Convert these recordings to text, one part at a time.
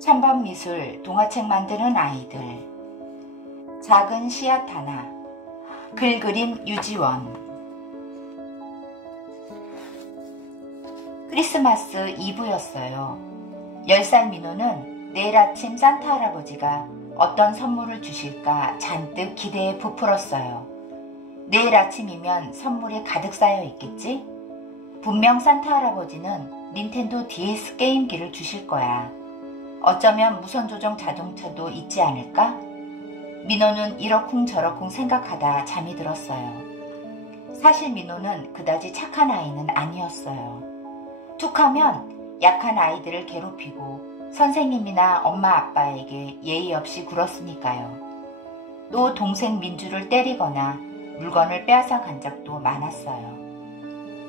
찬밥미술 동화책 만드는 아이들. 작은 씨앗 하나. 글 그림 유지원. 크리스마스 이브였어요. 10살 민호는 내일 아침 산타 할아버지가 어떤 선물을 주실까 잔뜩 기대에 부풀었어요. 내일 아침이면 선물이 가득 쌓여 있겠지? 분명 산타 할아버지는 닌텐도 DS 게임기를 주실 거야. 어쩌면 무선조종 자동차도 있지 않을까? 민호는 이러쿵저러쿵 생각하다 잠이 들었어요. 사실 민호는 그다지 착한 아이는 아니었어요. 툭하면 약한 아이들을 괴롭히고 선생님이나 엄마 아빠에게 예의 없이 굴었으니까요. 또 동생 민주를 때리거나 물건을 빼앗아 간 적도 많았어요.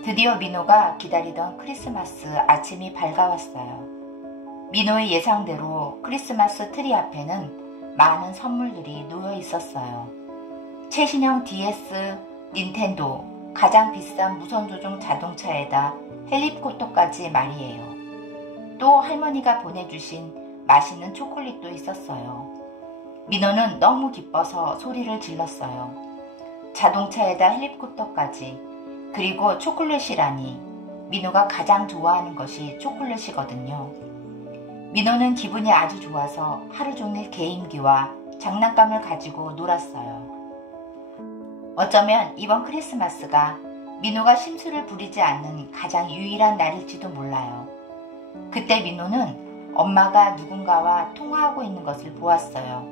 드디어 민호가 기다리던 크리스마스 아침이 밝아왔어요. 민호의 예상대로 크리스마스 트리 앞에는 많은 선물들이 놓여 있었어요. 최신형 DS, 닌텐도, 가장 비싼 무선조종 자동차에다 헬리콥터까지 말이에요. 또 할머니가 보내주신 맛있는 초콜릿도 있었어요. 민호는 너무 기뻐서 소리를 질렀어요. 자동차에다 헬리콥터까지, 그리고 초콜릿이라니. 민호가 가장 좋아하는 것이 초콜릿이거든요. 민호는 기분이 아주 좋아서 하루 종일 게임기와 장난감을 가지고 놀았어요. 어쩌면 이번 크리스마스가 민호가 심술을 부리지 않는 가장 유일한 날일지도 몰라요. 그때 민호는 엄마가 누군가와 통화하고 있는 것을 보았어요.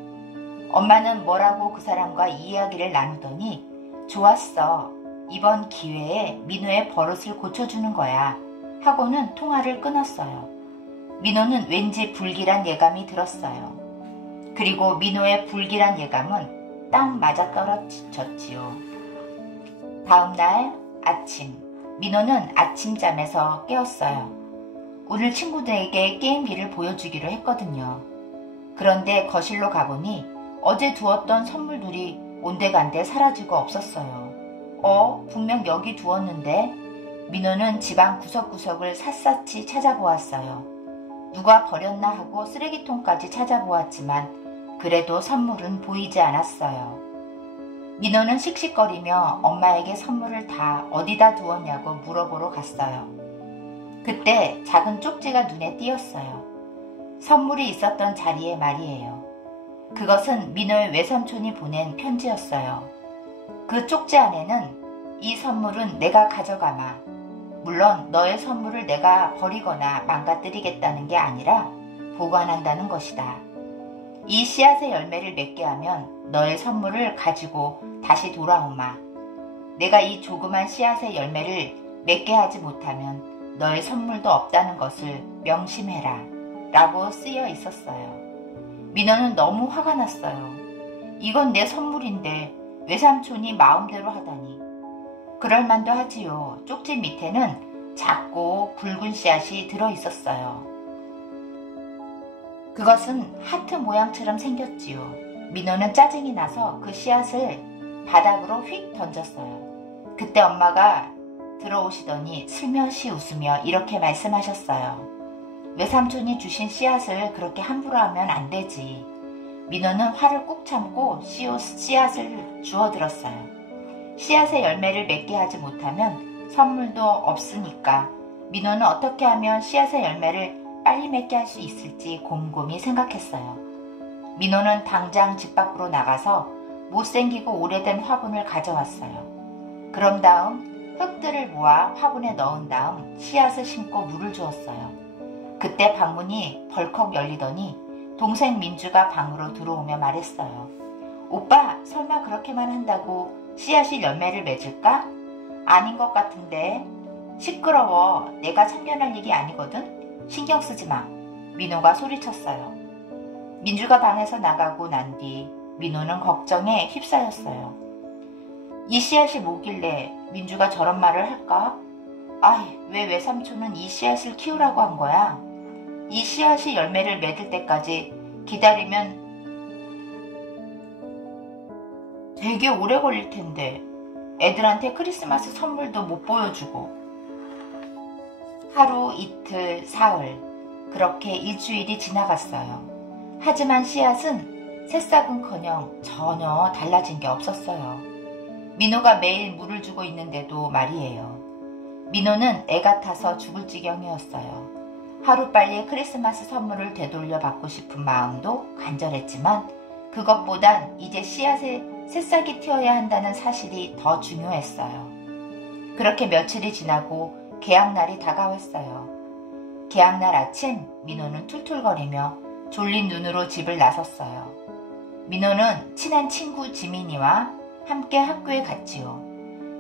엄마는 뭐라고 그 사람과 이야기를 나누더니 좋았어. 이번 기회에 민호의 버릇을 고쳐주는 거야. 하고는 통화를 끊었어요. 민호는 왠지 불길한 예감이 들었어요. 그리고 민호의 불길한 예감은 딱 맞아떨어졌지요. 다음날 아침, 민호는 아침잠에서 깨었어요. 오늘 친구들에게 게임기를 보여주기로 했거든요. 그런데 거실로 가보니 어제 두었던 선물들이 온데간데 사라지고 없었어요. 분명 여기 두었는데? 민호는 집안 구석구석을 샅샅이 찾아보았어요. 누가 버렸나 하고 쓰레기통까지 찾아보았지만 그래도 선물은 보이지 않았어요. 민호는 씩씩거리며 엄마에게 선물을 다 어디다 두었냐고 물어보러 갔어요. 그때 작은 쪽지가 눈에 띄었어요. 선물이 있었던 자리에 말이에요. 그것은 민호의 외삼촌이 보낸 편지였어요. 그 쪽지 안에는 이 선물은 내가 가져가마. 물론 너의 선물을 내가 버리거나 망가뜨리겠다는 게 아니라 보관한다는 것이다. 이 씨앗의 열매를 맺게 하면 너의 선물을 가지고 다시 돌아오마. 내가 이 조그만 씨앗의 열매를 맺게 하지 못하면 너의 선물도 없다는 것을 명심해라. 라고 쓰여 있었어요. 민호는 너무 화가 났어요. 이건 내 선물인데 외삼촌이 마음대로 하다니. 그럴만도 하지요. 쪽지 밑에는 작고 굵은 씨앗이 들어있었어요. 그것은 하트 모양처럼 생겼지요. 민호는 짜증이 나서 그 씨앗을 바닥으로 휙 던졌어요. 그때 엄마가 들어오시더니 슬며시 웃으며 이렇게 말씀하셨어요. 외삼촌이 주신 씨앗을 그렇게 함부로 하면 안 되지. 민호는 화를 꾹 참고 씨앗을 주워들었어요. 씨앗의 열매를 맺게 하지 못하면 선물도 없으니까 민호는 어떻게 하면 씨앗의 열매를 빨리 맺게 할 수 있을지 곰곰이 생각했어요. 민호는 당장 집 밖으로 나가서 못생기고 오래된 화분을 가져왔어요. 그런 다음 흙들을 모아 화분에 넣은 다음 씨앗을 심고 물을 주었어요. 그때 방문이 벌컥 열리더니 동생 민주가 방으로 들어오며 말했어요. 오빠, 설마 그렇게만 한다고 씨앗이 열매를 맺을까? 아닌 것 같은데. 시끄러워. 내가 참견할 일이 아니거든. 신경 쓰지 마. 민호가 소리쳤어요. 민주가 방에서 나가고 난 뒤 민호는 걱정에 휩싸였어요. 이 씨앗이 뭐길래 민주가 저런 말을 할까? 왜 외삼촌은 이 씨앗을 키우라고 한 거야? 이 씨앗이 열매를 맺을 때까지 기다리면 되게 오래 걸릴 텐데 애들한테 크리스마스 선물도 못 보여주고. 하루, 이틀, 사흘. 그렇게 일주일이 지나갔어요. 하지만 씨앗은 새싹은커녕 전혀 달라진 게 없었어요. 민호가 매일 물을 주고 있는데도 말이에요. 민호는 애가 타서 죽을 지경이었어요. 하루빨리 크리스마스 선물을 되돌려 받고 싶은 마음도 간절했지만 그것보단 이제 씨앗에 새싹이 튀어야 한다는 사실이 더 중요했어요. 그렇게 며칠이 지나고 개학날이 다가왔어요. 개학날 아침 민호는 툴툴거리며 졸린 눈으로 집을 나섰어요. 민호는 친한 친구 지민이와 함께 학교에 갔지요.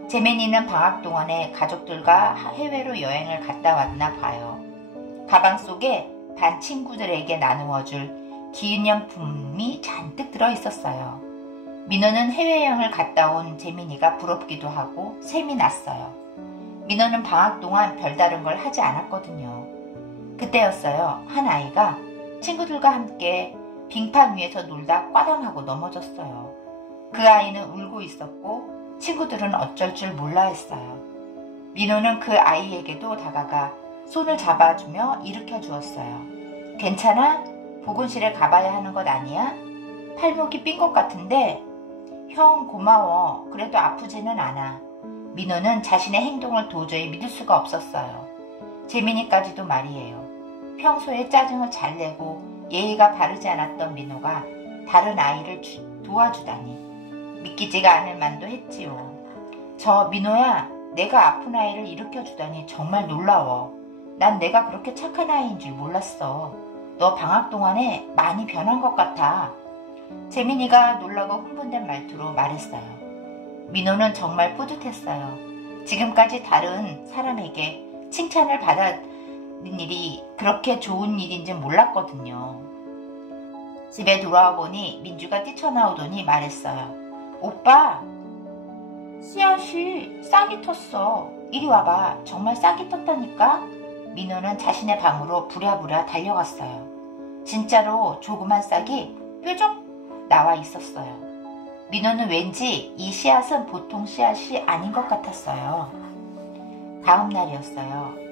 재민이는 방학 동안에 가족들과 해외로 여행을 갔다 왔나 봐요. 가방 속에 반 친구들에게 나누어줄 기념품이 잔뜩 들어있었어요. 민호는 해외여행을 갔다 온 재민이가 부럽기도 하고 셈이 났어요. 민호는 방학 동안 별다른 걸 하지 않았거든요. 그때였어요. 한 아이가 친구들과 함께 빙판 위에서 놀다 꽈당하고 넘어졌어요. 그 아이는 울고 있었고 친구들은 어쩔 줄 몰라 했어요. 민호는 그 아이에게도 다가가 손을 잡아주며 일으켜 주었어요. 괜찮아? 보건실에 가봐야 하는 것 아니야? 팔목이 삔 것 같은데? 형 고마워. 그래도 아프지는 않아. 민호는 자신의 행동을 도저히 믿을 수가 없었어요. 재민이까지도 말이에요. 평소에 짜증을 잘 내고 예의가 바르지 않았던 민호가 다른 아이를 도와주다니 믿기지가 않을 만도 했지요. 저 민호야, 내가 아픈 아이를 일으켜주다니 정말 놀라워. 난 내가 그렇게 착한 아이인 줄 몰랐어. 너 방학 동안에 많이 변한 것 같아. 재민이가 놀라고 흥분된 말투로 말했어요. 민호는 정말 뿌듯했어요. 지금까지 다른 사람에게 칭찬을 받은 일이 그렇게 좋은 일인지 몰랐거든요. 집에 돌아와 보니 민주가 뛰쳐나오더니 말했어요. 오빠, 씨앗이 싹이 텄어. 이리 와봐. 정말 싹이 텄다니까? 민호는 자신의 방으로 부랴부랴 달려갔어요. 진짜로 조그만 싹이 뾰족 나와 있었어요. 민호는 왠지 이 씨앗은 보통 씨앗이 아닌 것 같았어요. 다음 날이었어요.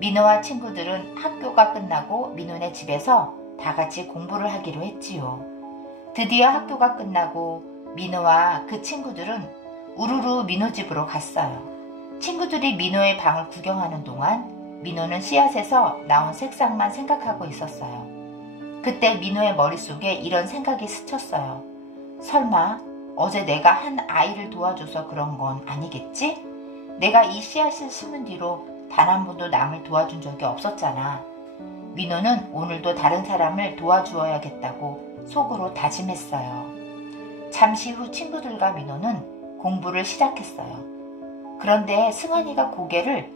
민호와 친구들은 학교가 끝나고 민호네 집에서 다 같이 공부를 하기로 했지요. 드디어 학교가 끝나고 민호와 그 친구들은 우르르 민호 집으로 갔어요. 친구들이 민호의 방을 구경하는 동안 민호는 씨앗에서 나온 색상만 생각하고 있었어요. 그때 민호의 머릿속에 이런 생각이 스쳤어요. 설마 어제 내가 한 아이를 도와줘서 그런 건 아니겠지? 내가 이 씨앗을 심은 뒤로 단 한 번도 남을 도와준 적이 없었잖아. 민호는 오늘도 다른 사람을 도와주어야겠다고 속으로 다짐했어요. 잠시 후 친구들과 민호는 공부를 시작했어요. 그런데 승환이가 고개를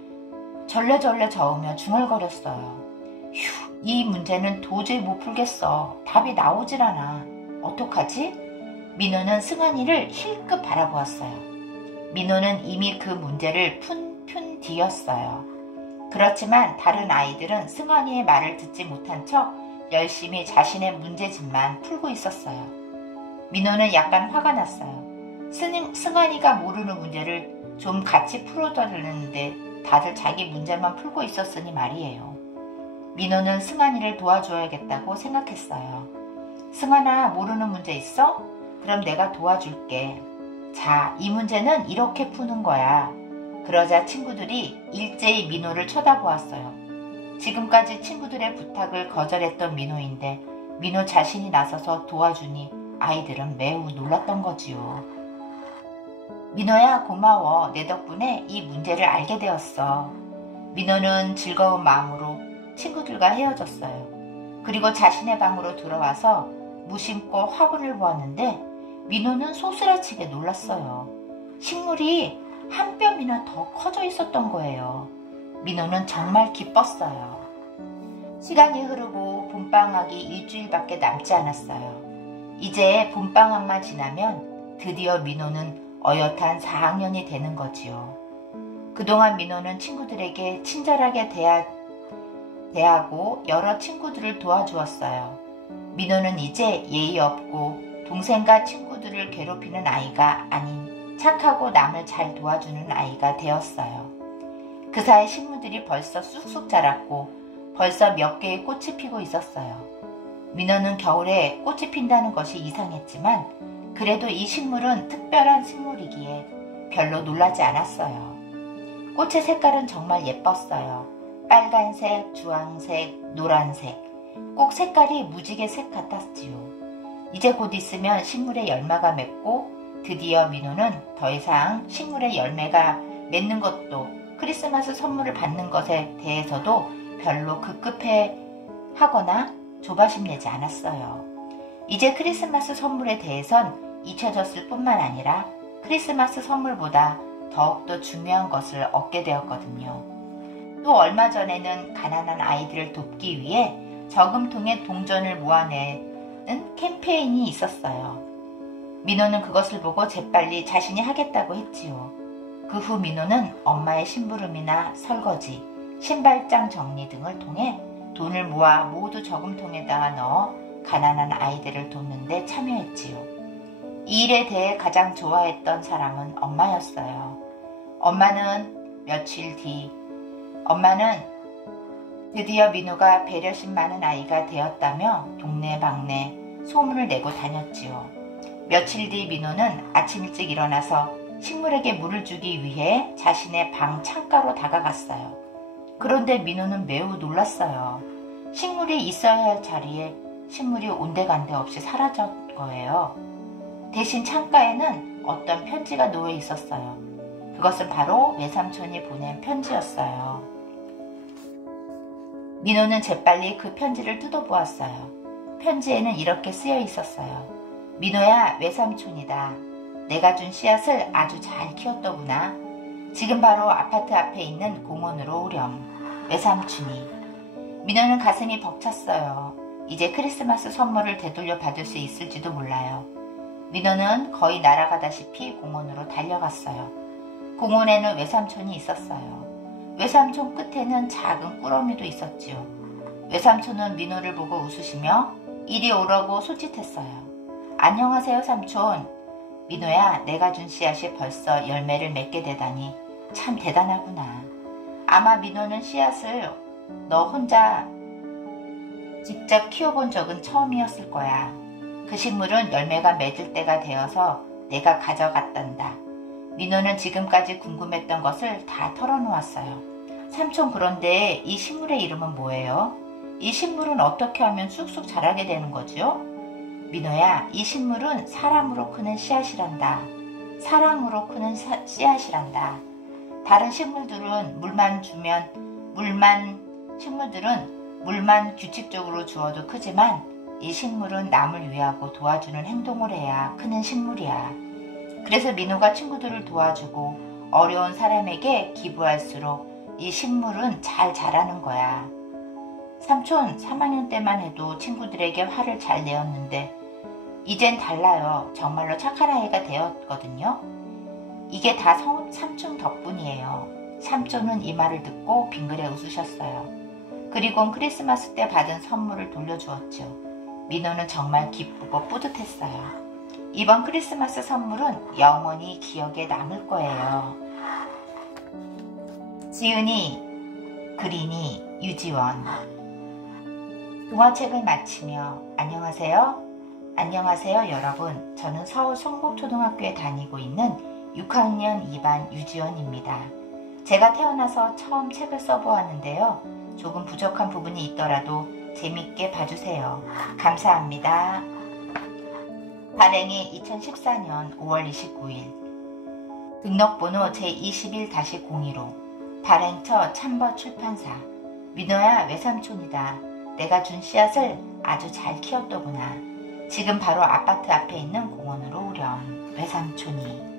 절레절레 저으며 중얼거렸어요. 휴, 이 문제는 도저히 못 풀겠어. 답이 나오질 않아. 어떡하지? 민호는 승환이를 힐끗 바라보았어요. 민호는 이미 그 문제를 푼 뒤였어요. 그렇지만 다른 아이들은 승환이의 말을 듣지 못한 척 열심히 자신의 문제집만 풀고 있었어요. 민호는 약간 화가 났어요. 승환이가 모르는 문제를 좀 같이 풀어달라는데 다들 자기 문제만 풀고 있었으니 말이에요. 민호는 승환이를 도와줘야겠다고 생각했어요. 승환아, 모르는 문제 있어? 그럼 내가 도와줄게. 자, 이 문제는 이렇게 푸는 거야. 그러자 친구들이 일제히 민호를 쳐다보았어요. 지금까지 친구들의 부탁을 거절했던 민호인데 민호 자신이 나서서 도와주니 아이들은 매우 놀랐던 거지요. 민호야, 고마워. 내 덕분에 이 문제를 알게 되었어. 민호는 즐거운 마음으로 친구들과 헤어졌어요. 그리고 자신의 방으로 들어와서 무심코 화분을 보았는데 민호는 소스라치게 놀랐어요. 식물이 한 뼘이나 더 커져 있었던 거예요. 민호는 정말 기뻤어요. 시간이 흐르고 봄방학이 일주일밖에 남지 않았어요. 이제 봄방학만 지나면 드디어 민호는 어엿한 4학년이 되는 거지요. 그동안 민호는 친구들에게 친절하게 대하고 여러 친구들을 도와주었어요. 민호는 이제 예의 없고 동생과 친구들을 괴롭히는 아이가 아닌 착하고 남을 잘 도와주는 아이가 되었어요. 그 사이 식물들이 벌써 쑥쑥 자랐고 벌써 몇 개의 꽃이 피고 있었어요. 민호는 겨울에 꽃이 핀다는 것이 이상했지만 그래도 이 식물은 특별한 식물이기에 별로 놀라지 않았어요. 꽃의 색깔은 정말 예뻤어요. 빨간색, 주황색, 노란색, 꼭 색깔이 무지개색 같았지요. 이제 곧 있으면 식물에 열매가 맺고 드디어 민호는 더 이상 식물에 열매가 맺는 것도 크리스마스 선물을 받는 것에 대해서도 별로 급급해 하거나 조바심 내지 않았어요. 이제 크리스마스 선물에 대해선 잊혀졌을 뿐만 아니라 크리스마스 선물보다 더욱더 중요한 것을 얻게 되었거든요. 또 얼마 전에는 가난한 아이들을 돕기 위해 저금통에 동전을 모아내는 캠페인이 있었어요. 민호는 그것을 보고 재빨리 자신이 하겠다고 했지요. 그 후 민호는 엄마의 심부름이나 설거지, 신발장 정리 등을 통해 돈을 모아 모두 저금통에다가 넣어 가난한 아이들을 돕는 데 참여했지요. 이 일에 대해 가장 좋아했던 사람은 엄마였어요. 엄마는 드디어 민호가 배려심 많은 아이가 되었다며 동네방네 소문을 내고 다녔지요. 며칠 뒤 민호는 아침 일찍 일어나서 식물에게 물을 주기 위해 자신의 방 창가로 다가갔어요. 그런데 민호는 매우 놀랐어요. 식물이 있어야 할 자리에 식물이 온데간데 없이 사라진 거예요. 대신 창가에는 어떤 편지가 놓여 있었어요. 그것은 바로 외삼촌이 보낸 편지였어요. 민호는 재빨리 그 편지를 뜯어보았어요. 편지에는 이렇게 쓰여 있었어요. 민호야, 외삼촌이다. 내가 준 씨앗을 아주 잘 키웠더구나. 지금 바로 아파트 앞에 있는 공원으로 오렴. 외삼촌이. 민호는 가슴이 벅찼어요. 이제 크리스마스 선물을 되돌려 받을 수 있을지도 몰라요. 민호는 거의 날아가다시피 공원으로 달려갔어요. 공원에는 외삼촌이 있었어요. 외삼촌 끝에는 작은 꾸러미도 있었지요. 외삼촌은 민호를 보고 웃으시며 이리 오라고 소짓했어요. 안녕하세요, 삼촌. 민호야, 내가 준 씨앗이 벌써 열매를 맺게 되다니 참 대단하구나. 아마 민호는 씨앗을 너 혼자 직접 키워본 적은 처음이었을 거야. 그 식물은 열매가 맺을 때가 되어서 내가 가져갔단다. 민호는 지금까지 궁금했던 것을 다 털어놓았어요. 삼촌, 그런데 이 식물의 이름은 뭐예요? 이 식물은 어떻게 하면 쑥쑥 자라게 되는 거죠? 민호야, 이 식물은 사랑으로 크는 씨앗이란다. 사랑으로 크는 씨앗이란다. 다른 식물들은 물만 규칙적으로 주어도 크지만 이 식물은 남을 위하고 도와주는 행동을 해야 크는 식물이야. 그래서 민호가 친구들을 도와주고 어려운 사람에게 기부할수록 이 식물은 잘 자라는 거야. 삼촌, 3학년 때만 해도 친구들에게 화를 잘 내었는데 이젠 달라요. 정말로 착한 아이가 되었거든요. 이게 다 삼촌 덕분이에요. 삼촌은 이 말을 듣고 빙그레 웃으셨어요. 그리곤 크리스마스 때 받은 선물을 돌려주었죠. 민호는 정말 기쁘고 뿌듯했어요. 이번 크리스마스 선물은 영원히 기억에 남을 거예요. 지은이, 그린이, 유지원. 동화책을 마치며 안녕하세요 여러분. 저는 서울 송곡초등학교에 다니고 있는 6학년 2반 유지원입니다. 제가 태어나서 처음 책을 써보았는데요. 조금 부족한 부분이 있더라도 재밌게 봐주세요. 감사합니다. 발행이 2014년 5월 29일. 등록번호 제21-02로. 발행처 참버 출판사. 민호야, 외삼촌이다. 내가 준 씨앗을 아주 잘 키웠더구나. 지금 바로 아파트 앞에 있는 공원으로 오렴. 외삼촌이.